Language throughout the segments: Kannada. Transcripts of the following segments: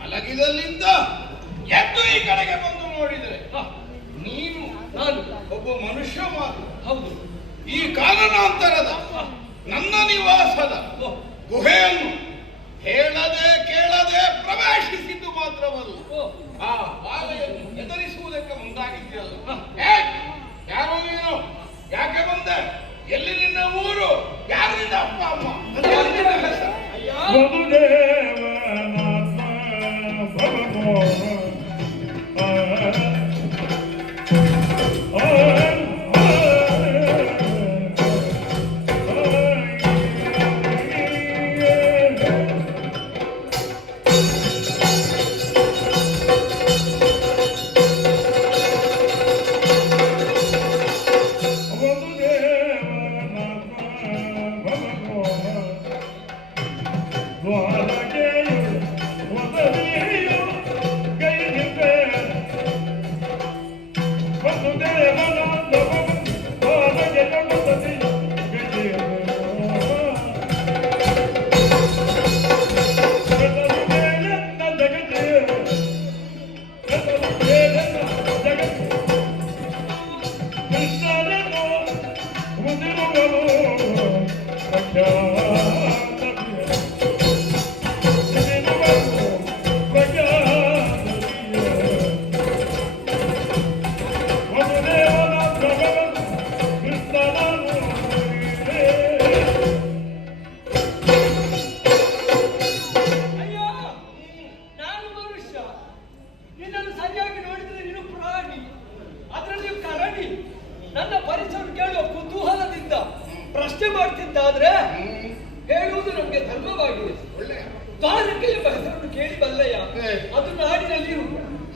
ಮಲಗಿದಲ್ಲಿಂದ ಎದ್ದು ಈ ಕಡೆಗೆ ಬಂದು ನೋಡಿದರೆ ನೀನು ನಾನು ಒಬ್ಬ ಮನುಷ್ಯ ಮಾತ್ರ. ಹೌದು, ಈ ಕಾರಣಾಂತರದ ನನ್ನ ನಿವಾಸದ ಗುಹೆಯನ್ನು ಹೇಳದೆ ಕೇಳದೆ ಪ್ರವೇಶಿಸಿದ್ದು ಮಾತ್ರವಲ್ಲ, ಆ ಬಾಲೆಯನ್ನು ಎದುರಿಸುವುದಕ್ಕೆ ಮುಂದಾಗಿದ್ದಲ್ಲ. ಯಾರು ನೀನು? ಯಾಕೆ ಬಂದೆ? ಎಲ್ಲಿ ನಿನ್ನ ಊರು? ಯಾರು ನಿನ್ನ ಅಪ್ಪ ಅಮ್ಮ? ಪ್ರಶ್ನೆ ಮಾಡ್ತಿದ್ದಾದ್ರೆ ಹೇಳುವುದು ನಮ್ಗೆ ಧರ್ಮವಾಗಿದೆ. ದ್ವಾರಕೆ ಎಂಬ ಹೆಸರನ್ನು ಕೇಳಿ ಬಲ್ಲಯ್ಯ? ಅದು ನಾಡಿನಲ್ಲಿ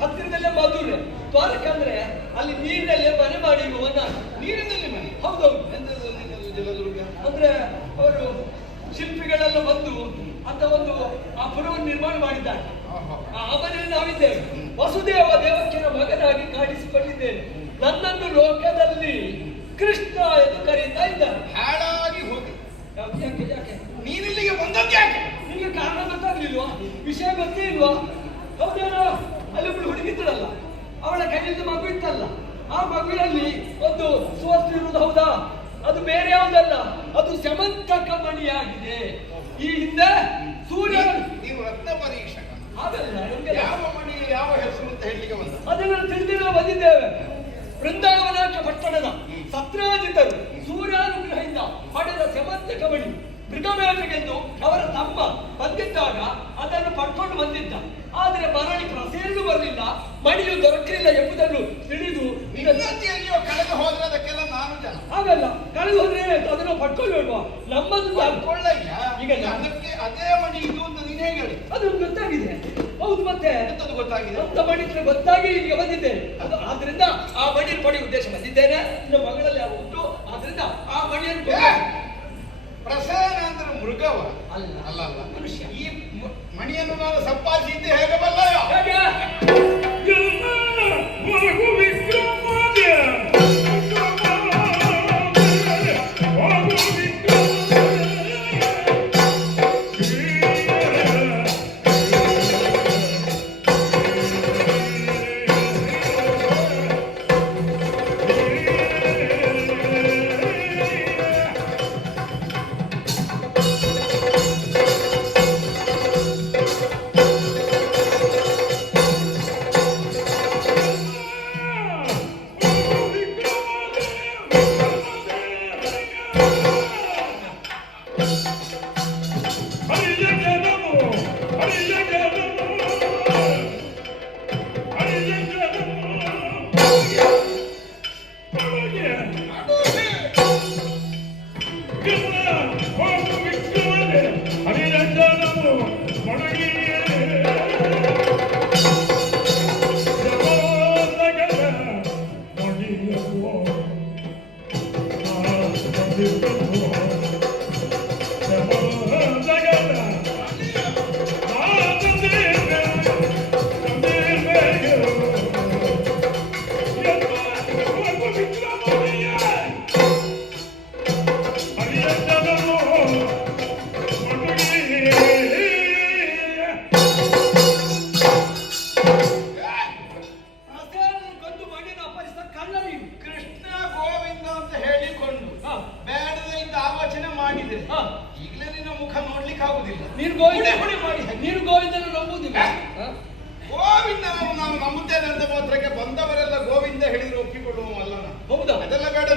ಹತ್ತಿರದಲ್ಲೇ ಮಧುರೆ. ದ್ವಾರಕ ಅಂದ್ರೆ ಅಲ್ಲಿ ನೀರಿನಲ್ಲೇ ಮನೆ ಮಾಡಿರುವವನ. ನೀರಿನಲ್ಲಿ ಮನೆ? ಹೌದೌದು. ಅಂದ್ರೆ ಅವರು ಶಿಲ್ಪಿಗಳೆಲ್ಲ ಬಂದು ಅಂತ ಒಂದು ಆ ಪುರವನ್ನು ನಿರ್ಮಾಣ ಮಾಡಿದ್ದಾರೆ. ಆ ಮನೆಯಲ್ಲಿ ನಾವಿದ್ದೇವೆ. ವಸುದೇವ ದೇವಕಿಯ ಮಗನಾಗಿ ಕಾಣಿಸಿಕೊಂಡಿದ್ದೇನೆ. ನನ್ನನ್ನು ಲೋಕದಲ್ಲಿ ಕೃಷ್ಣ ಎಂದು ಕರೀತಾ ಇದ್ದಾರೆ. ಹಾಳಾಗಿ ಹೋಗಿ ಯಾಕೆ ಯಾಕೆ ನೀನಿಲ್ಲಿಗೆ ಬಂದದ್ದು? ಯಾಕೆ ನಿಮಗೆ ಕಾರಣ ಗೊತ್ತಾಗ್ಲಿಲ್ವಾ? ವಿಷಯ ಗೊತ್ತೇ ಇಲ್ವಾ? ಹೌದೇನೋ? ಅಲ್ಲಿ ಒಬ್ಬಳು ಹುಡುಗಿದ್ದಳಲ್ಲ, ಅವಳ ಕೈಯಲ್ಲಿ ಮಗು ಇತ್ತಲ್ಲ, ಆ ಮಗುವಿನಲ್ಲಿ ಒಂದು ಸುವಸ್ತು ಇರುವುದು ಹೌದಾ? ಅದು ಬೇರೆ ಯಾವುದಲ್ಲ, ಅದು ಸಮಂತಕ ಮಣಿಯಾಗಿದೆ. ಈ ಹಿಂದೆ ಸೂರ್ಯ ನೀವು ರತ್ನ ಪರೀಕ್ಷಕ ಅದಲ್ಲ. ಯಾವ ಮಣಿ ಯಾವ ಹೆಸರು ಅಂತ ಹೇಳಲಿಕ್ಕೆ ಬಂದ? ಅದನ್ನು ತಿಳಿದು ನಾವು ಬಂದಿದ್ದೇವೆ. ಬೃಂದಾವನಾಖ್ಯ ಪಟ್ಟಣದ ಸತ್ರಾಜಿತರು ಸೂರ್ಯಾನುಗ್ರಹದಿಂದ ಪಡೆದ ಸಮಂತಕ ಮಣಿ ಮೃಗಮೇಟಗೆಂದು ಅವರ ತಮ್ಮ ಬಂದಿದ್ದಾಗ ಅದನ್ನು ಪಡ್ಕೊಂಡು ಬಂದಿದ್ದ. ಆದರೆ ಮರಳಿ ಪ್ರಸೇನು ಬರಲಿಲ್ಲ, ಮಣಿಯು ದೊರಕಲಿಲ್ಲ ಎಂಬುದನ್ನು ತಿಳಿದು ಕಳೆದು ಹೋದ್ರೆ ಅದಕ್ಕೆಲ್ಲ ನಾನು ಜನ ಹಾಗಲ್ಲ. ಕಳೆದು ಹೋದ್ರೆ ಅದನ್ನು ಪಡ್ಕೊಳ್ಳುವ ನಮ್ಮದು ಈಗ ಅದಕ್ಕೆ ಅದೇ ಮಣಿ ಇದು ಅಂತ ನೀನು ಹೇಗೆ ಹೇಳಿ? ಅದು ಗೊತ್ತಾಗಿದೆ. ಹೌದು, ಮತ್ತೆ ಎಂತದ್ದು ಗೊತ್ತಾಗಿದೆ? ಅಂತ ಮಣಿ ಗೊತ್ತಾಗಿ ಇಲ್ಲಿಗೆ ಬಂದಿದ್ದೇನೆ. ಆದ್ರಿಂದ ಆ ಮಣಿ ಪಡೆಯುವ ಉದ್ದೇಶ ಬಂದಿದ್ದೇನೆ. ಇನ್ನು ಮಗಳಲ್ಲಿ ಯಾವ ಉಂಟು, ಆದ್ರಿಂದ ಆ ಮಣಿಯನ್ನು ಪ್ರಸೇನ ಅಂದ್ರೆ ಮೃಗವ ಅಲ್ಲ ಅಲ್ಲ ಅಲ್ಲ ಮನುಷ್ಯ. ಈ ಮಣಿಯನ್ನು ನಾನು ಸಂಪಾದಿಸಿದ್ದೆ ಹೇಗೆ ಬಲ್ಲಯ?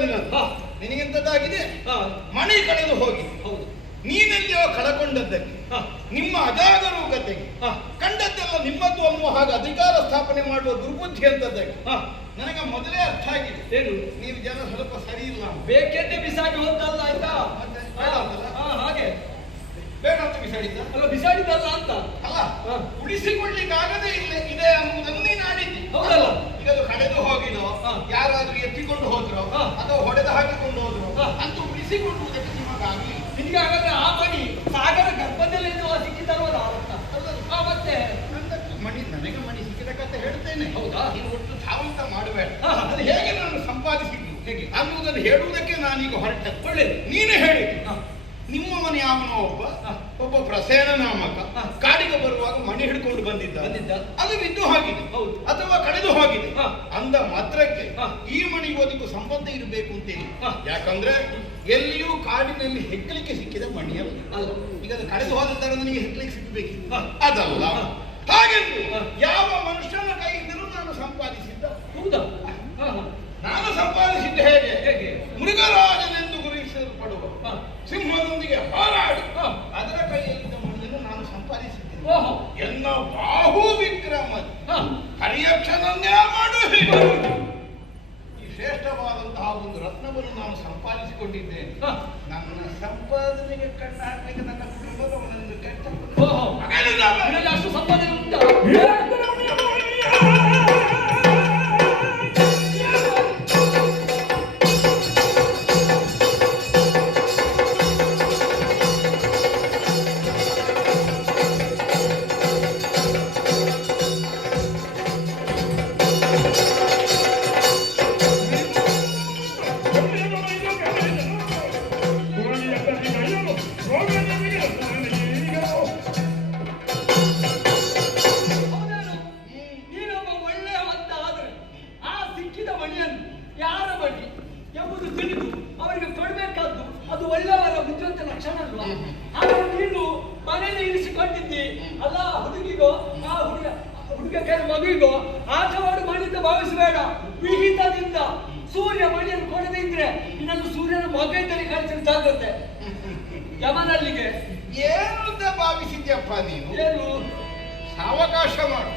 ನಿನ್ನ ನಿನಗೆಂತದ್ದಾಗಿದೆ? ಹಾ ಮಣಿ ಕಳೆದು ಹೋಗಿ ಹೌದು ನೀನೆಲ್ಲಿಯೋ ಕಳಕೊಂಡದ್ದಕ್ಕೆ ನಿಮ್ಮ ಅಜಾಗರೂಕತೆಗೆ ಕಂಡದ್ದೆಲ್ಲ ನಿಮ್ಮದು ಅನ್ನುವ ಹಾಗೆ ಅಧಿಕಾರ ಸ್ಥಾಪನೆ ಮಾಡುವ ದುರ್ಬುದ್ಧಿ ಅಂತದ್ದಕ್ಕೆ ನನಗೆ ಮೊದಲೇ ಅರ್ಥ ಆಗಿದೆ. ಏನು ನೀವು ಜನ ಸ್ವಲ್ಪ ಸರಿ ಇಲ್ಲ, ಬೇಕೆಂದೇ ಬಿಸಾಡಿ ಹೋದಲ್ಲ ಆಯ್ತಾ? ಹಾಗೆ ಬೇಡ ಅಂತ ಬಿಸಾಡಿದ್ದ ಅಲ್ಲ, ಬಿಸಾಡಿದಲ್ಲ ಅಂತ ಅಲ್ಲ, ಉಳಿಸಿಕೊಳ್ಳಿಕ್ಕಾಗದೇ ಇದೆ ಅನ್ನುವುದನ್ನು ನೀನು ಆಡಿದ್ದಿ. ಹೌದಲ್ಲ? ಈಗ ಅದು ಕಳೆದು ಹೋಗಿದೋ, ಯಾರಾದ್ರೂ ಎತ್ತಿಕೊಂಡು ಹೋದ್ರು ಅಥವಾ ಹೊಡೆದು ಹಾಕಿಕೊಂಡು ಹೋದ್ರು ಅಂತೂ ಉಳಿಸಿಕೊಳ್ಳುವುದಕ್ಕೆ ನಿಮಗಾಗಲಿ. ನಿಮಗೆ ಹಾಗಾದ್ರೆ ಆ ಮಣಿ ಸಾಗರ ಗರ್ಭದಲ್ಲಿ ಸಿಕ್ಕಿದಲ್ವಲ್ಲ ಮತ್ತೆ ಮಣಿ ನನಗೆ ಮಣಿ ಸಿಕ್ಕಿದ ಕತೆ ಹೇಳ್ತೇನೆ. ಹೌದಾ? ನೀನು ಒಟ್ಟು ಧಾವಂತ ಮಾಡಬೇಡ. ಅದು ಹೇಗೆ ನಾನು ಸಂಪಾದಿಸಿದ್ದು ಹೇಗೆ ಅನ್ನುವುದನ್ನು ಹೇಳುವುದಕ್ಕೆ ನಾನೀಗ ಹೊರಟದ್ದು. ಒಳ್ಳೇದು, ನೀನು ಹೇಳಿ. ನಿಮ್ಮ ಮನೆ ಯಾವನೋ ಒಬ್ಬ ಪ್ರಸೇನ ನಾಮಕ ಕಾಡಿಗೆ ಬರುವಾಗ ಮಣಿ ಹಿಡ್ಕೊಂಡು ಬಂದಿದ್ದ. ಅದು ಬಿದ್ದು ಹೋಗಿದೆ ಅಥವಾ ಕಳೆದು ಹೋಗಿದೆ ಅಂದ ಮಾತ್ರಕ್ಕೆ ಈ ಮಣಿಗೆ ಅದಕ್ಕೂ ಸಂಬಂಧ ಇರಬೇಕು ಅಂತೇಳಿ. ಯಾಕಂದ್ರೆ ಎಲ್ಲಿಯೂ ಕಾಡಿನಲ್ಲಿ ಹೆಗ್ಲಿಕ್ಕೆ ಸಿಕ್ಕಿದ ಮಣಿಯಲ್ಲ. ಈಗ ಅದು ಕಳೆದು ಹೋದ ತರ ನನಗೆ ಹೆಗ್ಲಿಕ್ಕೆ ಸಿಗಬೇಕಿತ್ತು, ಅದಲ್ಲ. ಹಾಗೆಂದು ಯಾವ ಮನುಷ್ಯನ ಕೈಯಿಂದಲೂ ನಾನು ಸಂಪಾದಿಸಿದ್ದ. ಹೌದಾ? ನಾನು ಸಂಪಾದಿಸಿದ್ದ ಹೇಗೆ ಮೃಗರಾಜನೆಂದು ಗುರುತಿಸಲ್ಪಡುವ ಸಿಂಹದೊಂದಿಗೆ ಹೋರಾಡಿ ಅದರ ಕೈಯಲ್ಲಿದ್ದ ಮಣಿಯನ್ನು ನಾನು ಸಂಪಾದಿಸಿದ್ದೇನೆ. ಎನ್ನ ಬಾಹು ವಿಕ್ರಮ ಹರಿಯಕ್ಷನನ್ನೇ ಮಾಡು. ಈ ಶ್ರೇಷ್ಠವಾದಂತಹ ಒಂದು ರತ್ನವನ್ನು ನಾನು ಸಂಪಾದಿಸಿಕೊಂಡಿದ್ದೇನೆ. ನನ್ನ ಸಂಪಾದನೆಗೆ ಕಣ್ಣ ಹಾಕಲಿಕ್ಕೆ ನನ್ನ ಕುಟುಂಬದ ಒಂದು ಕೆಟ್ಟ ಅಷ್ಟು ಸಂಪಾದನೆ ಉಂಟಾ? ಯಾರ ಬಡ್ಡಿ ಎಂಬುದು ತಿಳಿದು ಅವರಿಗೆ ಕೊಡಬೇಕಾದ್ದು ಅದು ಒಳ್ಳೆಯವರ ಬುದ್ಧಿವಂತ ಲಕ್ಷಣ ಅಲ್ವಾ? ಆದರೆ ನೀನು ಮನೆಯಲ್ಲಿ ಇರಿಸಿಕೊಂಡಿದ್ದಿ ಅಲ್ಲ, ಹುಡುಗಿಗೋ ಆ ಹುಡುಗ ಕೈ ಮಗುವಿಗೋ ಆಟವಾಡು ಮಾಡಿದ್ದ ಭಾವಿಸಬೇಡ. ವಿಹಿತದಿಂದ ಸೂರ್ಯ ಮಣಿಯನ್ನು ಕೊಡದೇ ಇದ್ರೆ ಇನ್ನೊಂದು ಸೂರ್ಯನ ಮಗದಲ್ಲಿ ಕಳಿಸಿದ ಜಾಗ್ರತೆ ಯಮನಲ್ಲಿಗೆ. ಏನು ಭಾವಿಸಿದ್ಯಪ್ಪ ನೀನು? ಏನು ಸಾವಕಾಶ ಮಾಡು.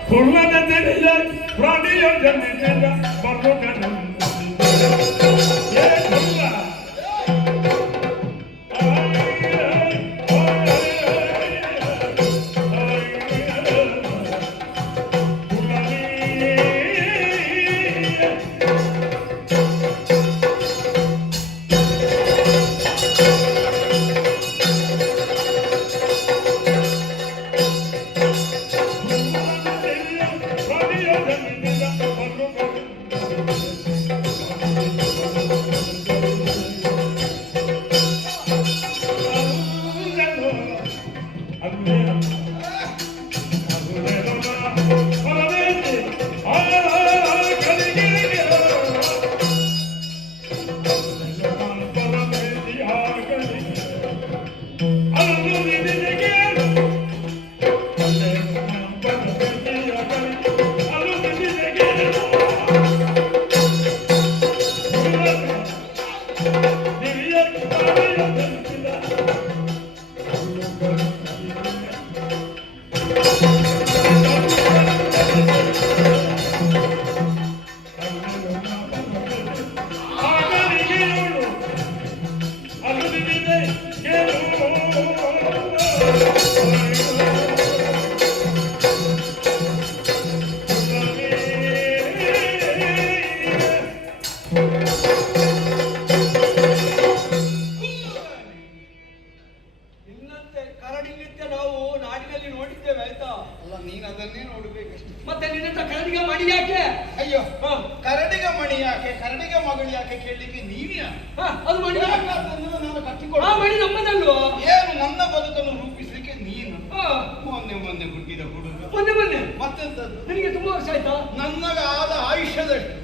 ಮತ್ತೆ ನಿನ್ನ ಕರಡಿಗೆ ಮಣಿ ಯಾಕೆ? ಅಯ್ಯೋ, ಕರಡಿಗೆ ಮಣಿ ಯಾಕೆ, ಕರಡಿಗೆ ಮಗಳು ಯಾಕೆ ಕೇಳಲಿಕ್ಕೆ ನೀವ್ಯ? ಅದು ಮಣಿ ನಾನು ಕಟ್ಟಿಕೊಳ್ಳ ಮಣಿ ನಮ್ಮದಲ್ವಾ? ಏನು ನನ್ನ ಬದುಕನ್ನು ರೂಪಿಸಲಿಕ್ಕೆ ನೀನು ಮೊನ್ನೆ ಹುಟ್ಟಿದ ಹುಡುಗ. ಮೊನ್ನೆ ಮತ್ತೆಂತದ್ದು? ನಿನಗೆ ತುಂಬಾ ವರ್ಷ ಆಯ್ತಾ? ನನಗೆ ಆದ ಆಯುಷ್ಯದಷ್ಟು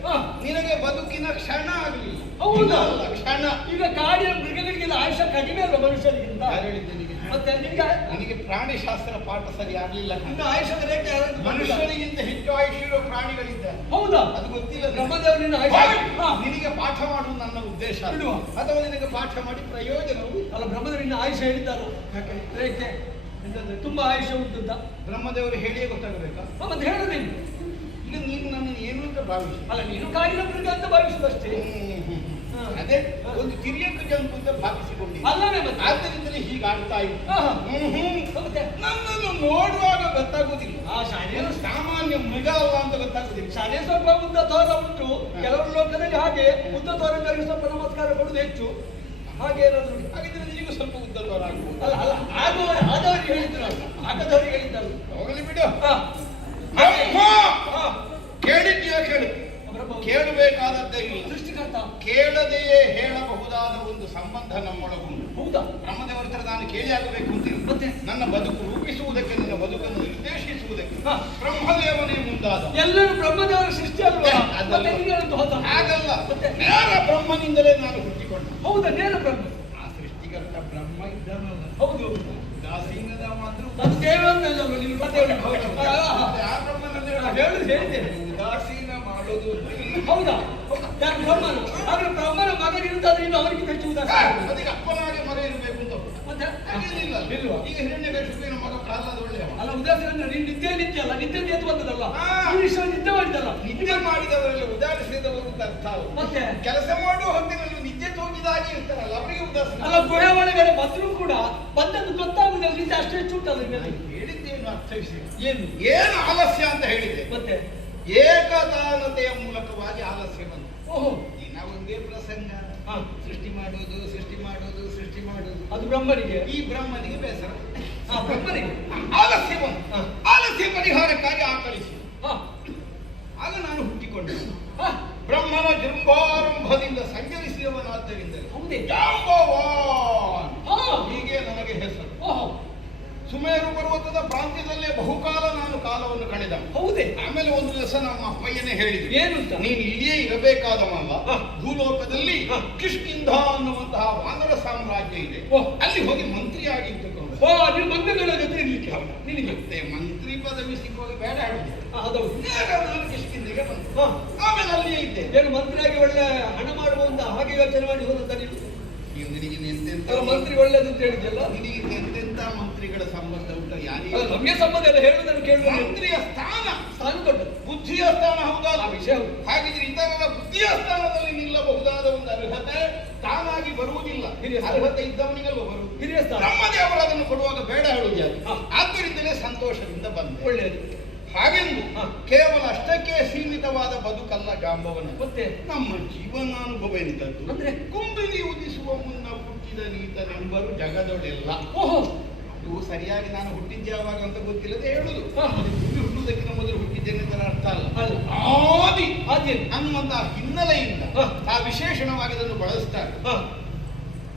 ನಿನಗೆ ಬದುಕಿನ ಕ್ಷಣ ಆಗಲಿಲ್ಲ. ಹೌದಾ? ಕ್ಷಣ. ಈಗ ಕಾಡಿನ ಮೃಗಗಳಿಗೆಲ್ಲ ಆಯುಷ್ಯ ಕಡಿಮೆ ಅಲ್ಲ ಮನುಷ್ಯರಿಗಿಂತ. ಯಾರು ಹೇಳಿದ್ದೆ ನಿನಗೆ? ಮತ್ತೆ ನನಗೆ ಪ್ರಾಣಿ ಶಾಸ್ತ್ರ ಪಾಠ ಸರಿ ಆಗ್ಲಿಲ್ಲ. ಇನ್ನು ಆಯುಷ್ಯದ ರೇಟ್ ಮನುಷ್ಯನಿಗಿಂತ ಹೆಚ್ಚು ಆಯುಷ್ಯ ಇರೋ ಪ್ರಾಣಿಗಳಿದ್ದಾರೆ. ಹೌದಾ? ಅದು ಗೊತ್ತಿಲ್ಲ. ಬ್ರಹ್ಮದೇವರಿನ ನಿನಗೆ ಪಾಠ ಮಾಡುವುದು ನನ್ನ ಉದ್ದೇಶ ಅಥವಾ ನಿನಗೆ ಪಾಠ ಮಾಡಿ ಪ್ರಯೋಜನವು ಅಲ್ಲ. ಬ್ರಹ್ಮದೇವರಿನ ಆಯುಷ್ಯ ಹೇಳಿದ್ದಾರೆ. ರೇಖೆ ತುಂಬಾ ಆಯುಷ್ಯ ಉಂಟು ಬ್ರಹ್ಮದೇವರು ಹೇಳಿಯೇ ಗೊತ್ತಾಗಬೇಕಾ? ಮತ್ತೆ ಹೇಳುದಿಲ್ಲ. ಈಗ ನೀನು ನನ್ನನ್ನು ಏನು ಅಂತ ಭಾವಿಸಿ ಅಲ್ಲ, ನೀನು ಕಾಡಿನ ಮೃಗ ಅಂತ ಭಾವಿಸುದಷ್ಟೇ. ಅದೇ ಒಂದು ತಿರಿಯಕ್ಕೆ ಜಂತು ಅಂತ ಭಾವಿಸಿಕೊಂಡಿ ಅಲ್ಲವೇ? ಮತ್ತೆ ಆದ್ದರಿಂದಲೇ ಹೀಗೆ ಆಡ್ತಾ ಇತ್ತು. ನನ್ನನ್ನು ನೋಡುವಾಗ ಗೊತ್ತಾಗುದಿಲ್ಲ. ಸಾಮಾನ್ಯ ಮೃಗ ಅಲ್ಲ ಅಂತ ಗೊತ್ತಾಗುದಿಲ್ಲ. ಶಾಲೆ ಸ್ವಲ್ಪ ಬುದ್ಧ ತೋರ ಉಂಟು. ಕೆಲವರು ಲೋಕದಲ್ಲಿ ಹಾಗೆ ಬುದ್ಧ ತೋರಗಳಿಗೆ ಸ್ವಲ್ಪ ನಮಸ್ಕಾರ ಕೊಡುದು ಹೆಚ್ಚು. ಹಾಗೆ ಏನಾದ್ರು ಹಾಗಿದ್ರೆ ನಿನಗೂ ಸ್ವಲ್ಪ ಉದ್ದ ತೋರ ಆಗ್ಬೋದು. ಅಲ್ಲ ಅಲ್ಲ, ಆದವರಿಗೆ ಹೇಳಿದ್ರು, ಆಗದವರಿಗೆ ಹೇಳಿದ್ದಾರೆ. ಹೋಗಲಿ ಬಿಡು. ಕೇಳಿದ್ಯಾ? ಕೇಳಬೇಕಾದದ್ದೇ ಇಲ್ಲ. ಸೃಷ್ಟಿಕರ್ತ ಕೇಳದೆಯೇ ಹೇಳಬಹುದಾದ ಒಂದು ಸಂಬಂಧ ನಮ್ಮೊಳಗುಂಟು. ಹೌದಾ? ಬ್ರಹ್ಮದೇವರ ಹತ್ರ ನಾನು ಕೇಳಿ ಆಗಬೇಕು ಅಂತಿಲ್ಲ. ಮತ್ತೆ ನನ್ನ ಬದುಕು ರೂಪಿಸುವುದಕ್ಕೆ, ನನ್ನ ಬದುಕನ್ನು ನಿರ್ದೇಶಿಸುವುದಕ್ಕೆ ಬ್ರಹ್ಮದೇವನೇ ಮುಂದಾದ. ಎಲ್ಲರೂ ಬ್ರಹ್ಮದೇವರ ಸೃಷ್ಟಿ ಅಲ್ವಾ? ಹಾಗಲ್ಲ, ನೇರ ಬ್ರಹ್ಮನಿಂದಲೇ ನಾನು ಹುಟ್ಟಿಕೊಂಡ. ಹೌದಾ? ನೇರ ಬ್ರಹ್ಮ. ಆ ಸೃಷ್ಟಿಕರ್ತ ಬ್ರಹ್ಮ ಇದ್ದಾನಲ್ಲ. ಹೌದು. ಉದಾಸೀನದ ಮಾತ್ರ ಹೇಳಿದ್ದೇನೆ. ಉದಾಸೀನ ಮಾಡೋದು ಹೌದಾ? ಬ್ರಹ್ಮನ ಆದ್ರೆ ಬ್ರಹ್ಮನ ಮಗನಿರುತ್ತಾದ್ರೆ ಇನ್ನು ಅವರಿಗೆ ಹೆಚ್ಚು ಉದಾಸೀನ. ಅದಕ್ಕೆ ಅಪ್ಪನಾಗೆ ಮಗ ಇರಬೇಕು ಅಂತ. ಮತ್ತೆ ಹಾಗೇನಿಲ್ಲ. ಈಗ ಹಿರಣ್ಯಕಶಿಪುವಿನ ಮಗ ಪ್ರಹ್ಲಾದ ಒಳ್ಳೆಯ ಅಲ್ಲ. ಉದಾಸೀನ ಅಂದ್ರೆ ನೀನು ನಿತ್ಯ ಅಲ್ಲ, ನಿತ್ಯ ಎದ್ದು ಬಂದದಲ್ಲ. ನಿತ್ಯ ಮಾಡಿದಲ್ಲ. ನಿದ್ದೆ ಮಾಡಿದವರೆಲ್ಲ ಉದಾರಿಸಿದವರು ಅಂತ ಅರ್ಥ. ಮತ್ತೆ ಕೆಲಸ ಮಾಡುವ ಹೊತ್ತಿನಲ್ಲಿ ನಿದ್ದೆ ತೋಗಿದಾಗಿ ಇರ್ತಾರಲ್ಲ ಅವರಿಗೆ ಉದಾಸೀನ. ಅಲ್ಲ, ಗುಹೆ ಒಳಗಡೆ ಬಂದರೂ ಕೂಡ ಬಂದದ್ದು ಗೊತ್ತಾಗುದಿಲ್ಲ. ನಿದ್ದೆ ಅಷ್ಟು ಹೆಚ್ಚು ಉಂಟಲ್ಲ. ಹೇಳಿದ್ದೇನು ಅರ್ಥವಿಸಿ ಏನು ಆಲಸ್ಯ ಅಂತ ಹೇಳಿದೆ. ಮತ್ತೆ ಏಕತಾನತೆಯ ಮೂಲಕವಾಗಿ ಆಲಸ್ಯ ಬಂತು. ಓಹೋ, ದಿನ ಒಂದೇ ಪ್ರಸಂಗ. ಸೃಷ್ಟಿ ಮಾಡೋದು ಸೃಷ್ಟಿ ಮಾಡೋದು ಸೃಷ್ಟಿ ಮಾಡೋದು. ಅದು ಬ್ರಹ್ಮನಿಗೆ. ಈ ಬ್ರಹ್ಮನಿಗೆ ಬೇಸರ. ಬ್ರಹ್ಮನಿಗೆ ಆಲಸ್ಯ ಬಂತು. ಆಲಸ್ಯ ಪರಿಹಾರಕ್ಕಾಗಿ ಆಕಳಿಸಿ ಆಗ ನಾನು ಹುಟ್ಟಿಕೊಂಡೆ. ಬ್ರಹ್ಮನ ಜೃಂಭಾರಂಭದಿಂದ ಸಂಚರಿಸಿದವನಾದ್ದರಿಂದ ಜಾಂಬವಾನ್ ಹೀಗೆ ನನಗೆ ಹೆಸರು. ಸುಮೇರು ಪರ್ವತದ ಪ್ರಾಂತ್ಯದಲ್ಲೇ ಬಹುಕಾಲ ನಾನು ಕಾಲವನ್ನು ಕಳೆದ. ಹೌದೇ? ಆಮೇಲೆ ಒಂದು ದಿವಸ ನಮ್ಮ ಅಪ್ಪಯ್ಯನೇ ಹೇಳಿದ್ರು, ಏನು ನೀನು ಇಲ್ಲಿಯೇ ಇರಬೇಕಾದವಲ್ಲ, ಭೂಲೋಕದಲ್ಲಿ ಕಿಷ್ಕಿಂಧ ಅನ್ನುವಂತಹ ವಾನರ ಸಾಮ್ರಾಜ್ಯ ಇದೆ, ಅಲ್ಲಿ ಹೋಗಿ ಮಂತ್ರಿಯಾಗಿ ಇದ್ದುಕೊಂಡು. ನೀವು ಮಂತ್ರಿಗಳ ಜೊತೆ ಇರ್ಲಿಕ್ಕೆ ನಿನಗೆ ಮಂತ್ರಿ ಪದವಿ ಸಿಕ್ಕೋಗಿ ಬೇಡ ಹೇಳಿದೆ. ಹೌದೌದು. ನಾನು ಕಿಷ್ಕಿಂಧಿಗೆ ಬಂದು ಆಮೇಲೆ ಅಲ್ಲಿಯೇ ಇದ್ದೆ. ಏನು ಮಂತ್ರಿಯಾಗಿ ಒಳ್ಳೆ ಹಣ ಮಾಡುವಂತ ಹಾಗೆ ಯೋಚನೆ ಮಾಡಿ ಹೋದಂತ ನೀವು? ನಿನಗೆ ಎಂತೆಂತ ಮಂತ್ರಿ ಒಳ್ಳೇದು ಅಂತ ಹೇಳಿದ್ಯಲ್ಲ. ನಿನಗೆ ಎಂತೆಂತ ಮಂತ್ರಿಗಳ ಸಂಬಂಧ ಉಂಟ? ಯಾರಿಗೆ ನಮಗೆ ಸಂಬಂಧ ಎಲ್ಲ ಹೇಳುವುದನ್ನು ಕೇಳುವ. ಮಂತ್ರಿಯ ಸ್ಥಾನ ದೊಡ್ಡದು, ಬುದ್ಧಿಯ ಸ್ಥಾನ ಹೌದಲ್ಲ ವಿಷಯ. ಹಾಗಿದ್ರೆ ಇತರರ ಬುದ್ಧಿಯ ಸ್ಥಾನದಲ್ಲಿ ನಿಲ್ಲಬಹುದಾದ ಒಂದು ಅರ್ಹತೆ ತಾನಾಗಿ ಬರುವುದಿಲ್ಲ. ಅರ್ಹತೆ ಇದ್ದವನಿಗಲ್ವ ಬರುವುದು. ಹಿರಿಯ ಸ್ಥಾನ. ಬ್ರಹ್ಮದೇವರು ಅದನ್ನು ಕೊಡುವಾಗ ಬೇಡ ಹೇಳುವುದು. ಆದ್ದರಿಂದಲೇ ಸಂತೋಷದಿಂದ ಬಂದೆ. ಒಳ್ಳೆಯದು. ಹಾಗೆಂದು ಕೇವಲ ಅಷ್ಟಕ್ಕೆ ಸೀಮಿತವಾದ ಬದುಕಲ್ಲ ಜಾಂಬವನ. ಮತ್ತೆ ನಮ್ಮ ಜೀವನಾನುಭವ ಎಂತದ್ದು ಅಂದ್ರೆ ಕುಂಬಿನಿ ಉದಿಸುವ ಮುನ್ನ ಹುಟ್ಟಿದ ನೀತನೆಂಬರು ಜಗದೊಳೆಲ್ಲ. ಓಹೋ, ಇದು ಸರಿಯಾಗಿ ನಾನು ಹುಟ್ಟಿದ್ದೆ ಯಾವಾಗ ಅಂತ ಗೊತ್ತಿಲ್ಲದೆ ಹೇಳುದು. ಹುಟ್ಟುವುದಕ್ಕಿಂತ ಮೊದಲು ಹುಟ್ಟಿದ್ದೇನೆ ಅಂತ ಅರ್ಥ ಅಲ್ಲ. ಆದಿ ಅನ್ನುವಂತಹ ಹಿನ್ನೆಲೆಯಿಂದ ಆ ವಿಶೇಷಣವಾಗಿ ಅದನ್ನು ಬಳಸ್ತಾರೆ.